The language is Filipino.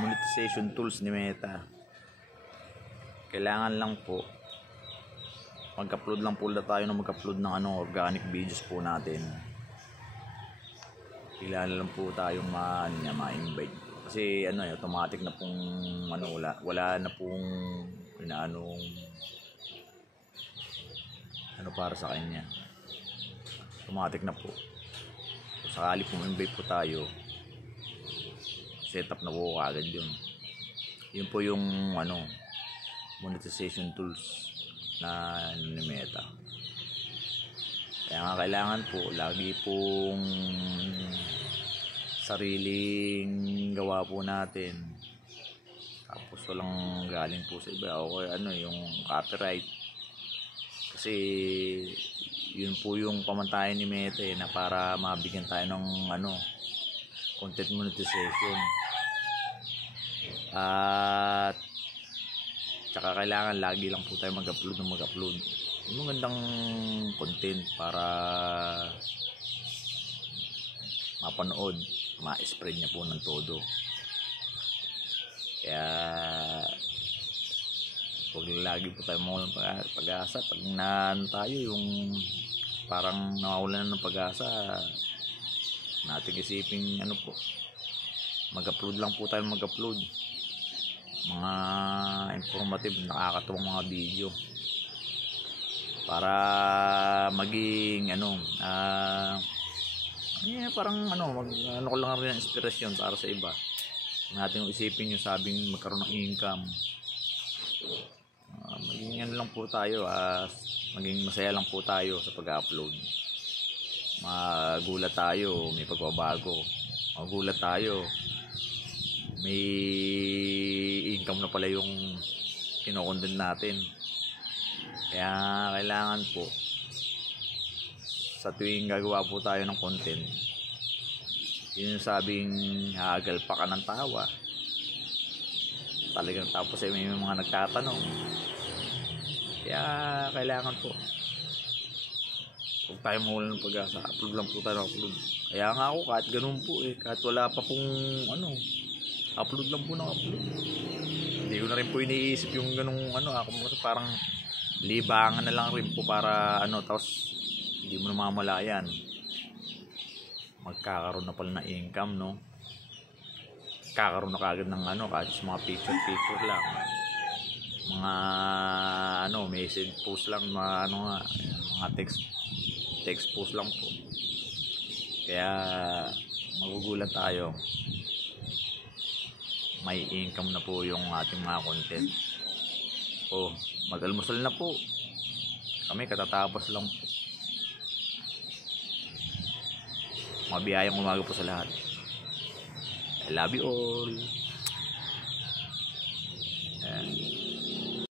monetization tools ni Meta. Kailangan lang po mag-upload lang po tayo ng mag-upload ng organic videos po natin. Kailangan lang po tayong ma-invite. Kasi automatic na pong wala na pong para sa kanya. Automatic na po. So, sakali po ma-invite po tayo, set up na po agad yun. Yun po yung monetization tools na ni Meta. Kaya nga kailangan po lagi pong sariling gawa po natin, tapos walang galing po sa iba o yung copyright, kasi yun po yung pamantayan ni Meta na para mabigyan tayo ng content monetization. At tsaka kailangan lagi lang po tayo mag-upload yung magandang content para mapanood, ma-spread niya po ng todo. Kaya huwag lagi po tayo mawalan ng pag-asa. Pag tayo yung parang nawawalan ng pag-asa, natin isipin mag-upload lang po tayo mga informative, nakakatuwang mga video para maging parang ko lang rin ang inspirasyon para sa iba. Natin isipin yung sabing magkaroon ng income. Maging lang po tayo, maging masaya lang po tayo sa pag-upload. Magulat tayo, may pagbabago. Magulat tayo, may income na pala yung kino-content natin. Kaya kailangan po sa tuwing gagawa po tayo ng content, yun yung sabing hagal pa ka ng tawa talagang, tapos may mga nagtatanong. Kaya kailangan po huwag tayo mawalan ng pag-asa, upload lang po tayo, upload. Kaya nga ako kahit ganun po kahit wala pa pong upload lang po ng upload. Hindi ko na rin po iniisip yung ganung parang libangan na lang rin po para tapos hindi mo namamalayan magkakaroon na pala ng income, kakaroon na kagad ng kahit sa mga picture lang, mga message post lang, mga text post lang po. Kaya magugulat tayo, may income na po yung ating mga content. Mag-almusal na po kami, katatapos lang po. Mabiyayang umaga po sa lahat. I love you all.